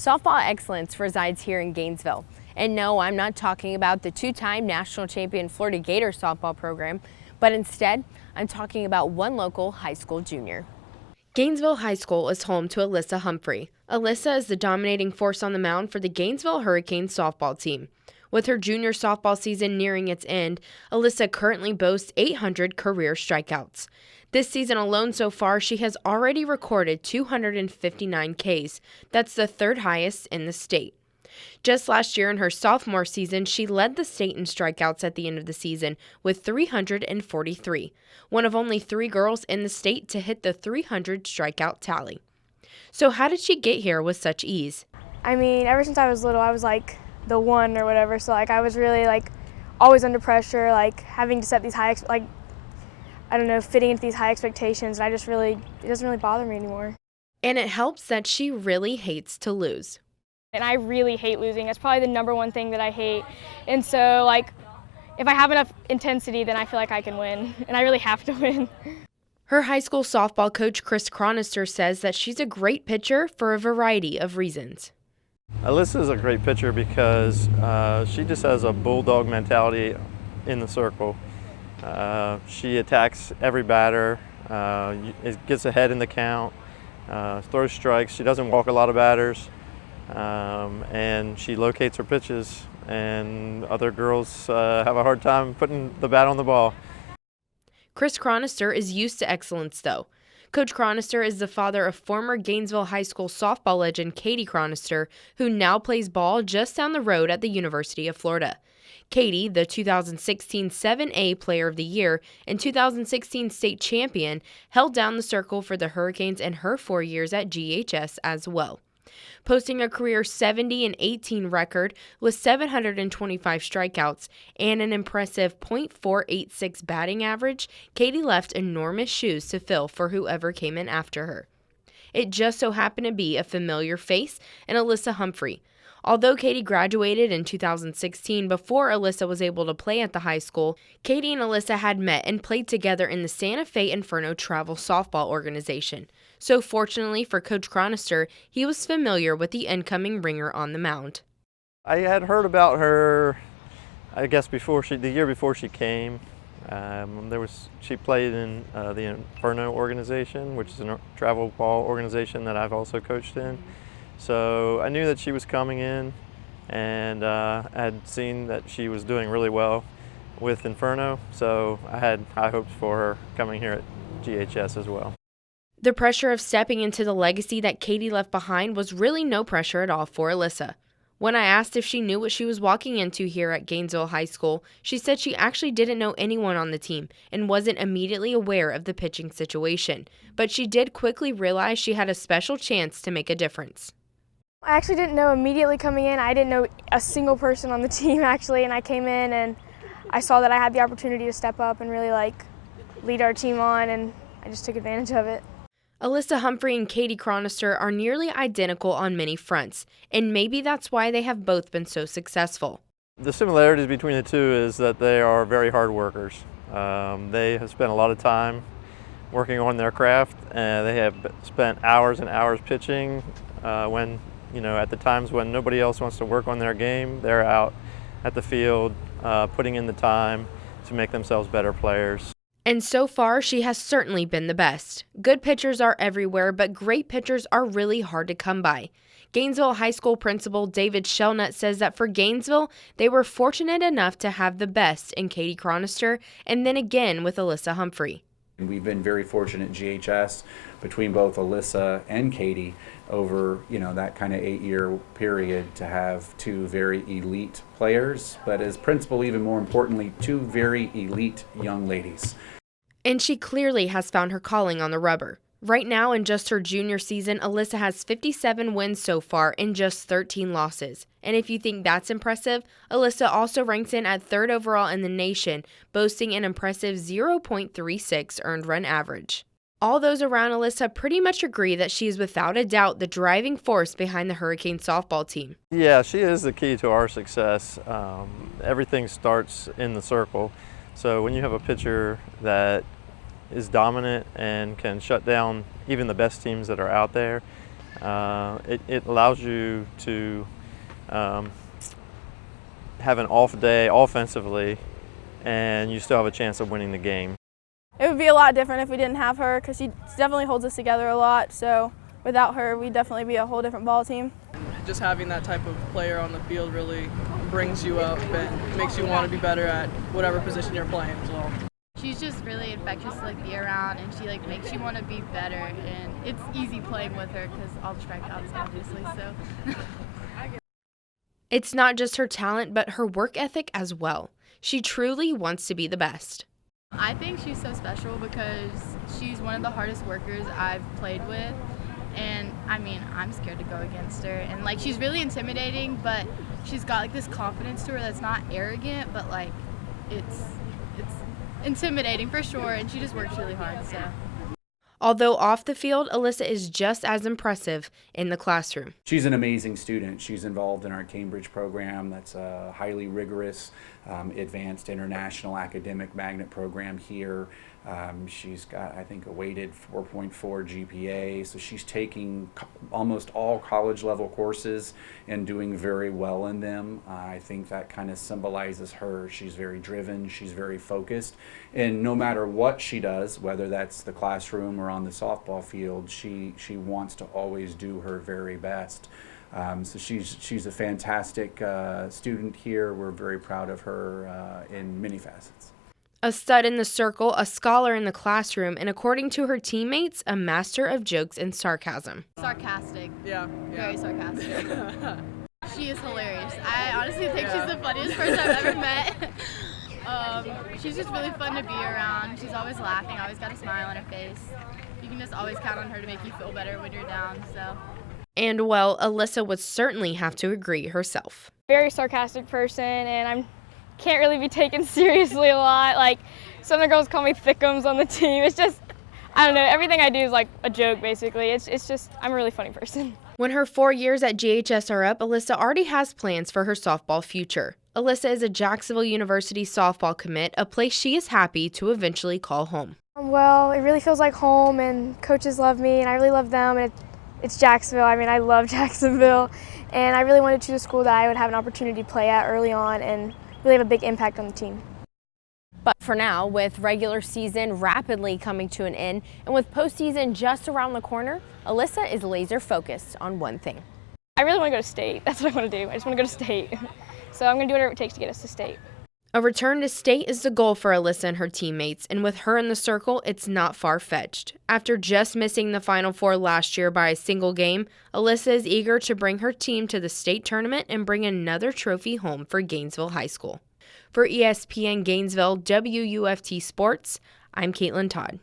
Softball excellence resides here in Gainesville. And no, I'm not talking about the two-time national champion Florida Gators softball program, but instead, I'm talking about one local high school junior. Gainesville High School is home to Alissa Humphrey. Alissa is the dominating force on the mound for the Gainesville Hurricanes softball team. With her junior softball season nearing its end, Alissa currently boasts 800 career strikeouts. This season alone so far, she has already recorded 259 Ks. That's the third highest in the state. Just last year in her sophomore season, she led the state in strikeouts at the end of the season with 343, one of only 3 girls in the state to hit the 300 strikeout tally. So how did she get here with such ease? I mean, ever since I was little, I was like the one or whatever, so like I was really like always under pressure, like having to set these high, fitting into these high expectations, and it doesn't really bother me anymore. And it helps that she really hates to lose. And I really hate losing. That's probably the number one thing that I hate. And so like if I have enough intensity, then I feel like I can win, and I really have to win. Her high school softball coach, Chris Chronister, says that she's a great pitcher for a variety of reasons. Alissa is a great pitcher because she just has a bulldog mentality in the circle. She attacks every batter, gets ahead in the count, throws strikes. She doesn't walk a lot of batters, and she locates her pitches, and other girls have a hard time putting the bat on the ball. Chris Chronister is used to excellence, though. Coach Chronister is the father of former Gainesville High School softball legend Katie Chronister, who now plays ball just down the road at the University of Florida. Katie, the 2016 7A Player of the Year and 2016 state champion, held down the circle for the Hurricanes in her 4 years at GHS as well. Posting a career 70-18 record with 725 strikeouts and an impressive .486 batting average, Katie left enormous shoes to fill for whoever came in after her. It just so happened to be a familiar face in Alissa Humphrey. Although Katie graduated in 2016 before Alissa was able to play at the high school, Katie and Alissa had met and played together in the Santa Fe Inferno Travel Softball Organization. So fortunately for Coach Chronister, he was familiar with the incoming ringer on the mound. I had heard about her, I guess, the year before she came. She played in the Inferno organization, which is a travel ball organization that I've also coached in. So I knew that she was coming in, and I had seen that she was doing really well with Inferno, so I had high hopes for her coming here at GHS as well. The pressure of stepping into the legacy that Katie left behind was really no pressure at all for Alissa. When I asked if she knew what she was walking into here at Gainesville High School, she said she actually didn't know anyone on the team and wasn't immediately aware of the pitching situation, but she did quickly realize she had a special chance to make a difference. I actually didn't know immediately coming in. I didn't know a single person on the team actually, and I came in and I saw that I had the opportunity to step up and really lead our team on, and I just took advantage of it. Alissa Humphrey and Katie Chronister are nearly identical on many fronts, and maybe that's why they have both been so successful. The similarities between the two is that they are very hard workers. They have spent a lot of time working on their craft, and they have spent hours and hours pitching at the times when nobody else wants to work on their game. They're out at the field putting in the time to make themselves better players. And so far, she has certainly been the best. Good pitchers are everywhere, but great pitchers are really hard to come by. Gainesville High School principal David Shelnut says that for Gainesville, they were fortunate enough to have the best in Katie Chronister and then again with Alissa Humphrey. We've been very fortunate at GHS between both Alissa and Katie over that kind of 8-year period to have 2 very elite players, but as principal, even more importantly, 2 very elite young ladies. And she clearly has found her calling on the rubber. Right now, in just her junior season, Alissa has 57 wins so far and just 13 losses. And if you think that's impressive, Alissa also ranks in at 3rd overall in the nation, boasting an impressive 0.36 earned run average. All those around Alissa pretty much agree that she is without a doubt the driving force behind the Hurricane softball team. Yeah, she is the key to our success. Everything starts in the circle. So when you have a pitcher that is dominant and can shut down even the best teams that are out there, it allows you to have an off day offensively, and you still have a chance of winning the game. It would be a lot different if we didn't have her, because she definitely holds us together a lot. So without her, we'd definitely be a whole different ball team. Just having that type of player on the field really brings you up and makes you want to be better at whatever position you're playing as well. She's just really infectious to be around, and she makes you want to be better, and it's easy playing with her because all the strikeouts, obviously. So. It's not just her talent, but her work ethic as well. She truly wants to be the best. I think she's so special because she's one of the hardest workers I've played with, and I mean, I'm scared to go against her. And she's really intimidating, but she's got this confidence to her that's not arrogant, but it's intimidating for sure, and she just works really hard. So. Although off the field, Alissa is just as impressive in the classroom. She's an amazing student. She's involved in our Cambridge program. That's a highly rigorous, advanced international academic magnet program here. She's got, I think, a weighted 4.4 GPA, so she's taking almost all college level courses and doing very well in them. I think that kind of symbolizes her. She's very driven, she's very focused, and no matter what she does, whether that's the classroom or on the softball field, she wants to always do her very best. So she's a fantastic student here. We're very proud of her in many facets. A stud in the circle, a scholar in the classroom, and according to her teammates, a master of jokes and sarcasm. Sarcastic. Yeah. Very sarcastic. She is hilarious. I honestly think she's the funniest person I've ever met. She's just really fun to be around. She's always laughing, always got a smile on her face. You can just always count on her to make you feel better when you're down. So. And well, Alissa would certainly have to agree herself. Very sarcastic person, and can't really be taken seriously a lot. Some of the girls call me thickums on the team. It's just, I don't know, everything I do is a joke basically. It's just, I'm a really funny person. When her 4 years at GHS are up, Alissa already has plans for her softball future. Alissa is a Jacksonville University softball commit, a place she is happy to eventually call home. Well, it really feels like home, and coaches love me, and I really love them, and it's Jacksonville. I mean, I love Jacksonville, and I really wanted to choose a school that I would have an opportunity to play at early on and really have a big impact on the team. But for now, with regular season rapidly coming to an end and with postseason just around the corner, Alissa is laser focused on one thing. I really want to go to state. That's what I want to do. I just want to go to state. So I'm going to do whatever it takes to get us to state. A return to state is the goal for Alissa and her teammates, and with her in the circle, it's not far-fetched. After just missing the Final Four last year by a single game, Alissa is eager to bring her team to the state tournament and bring another trophy home for Gainesville High School. For ESPN Gainesville WUFT Sports, I'm Caitlin Todd.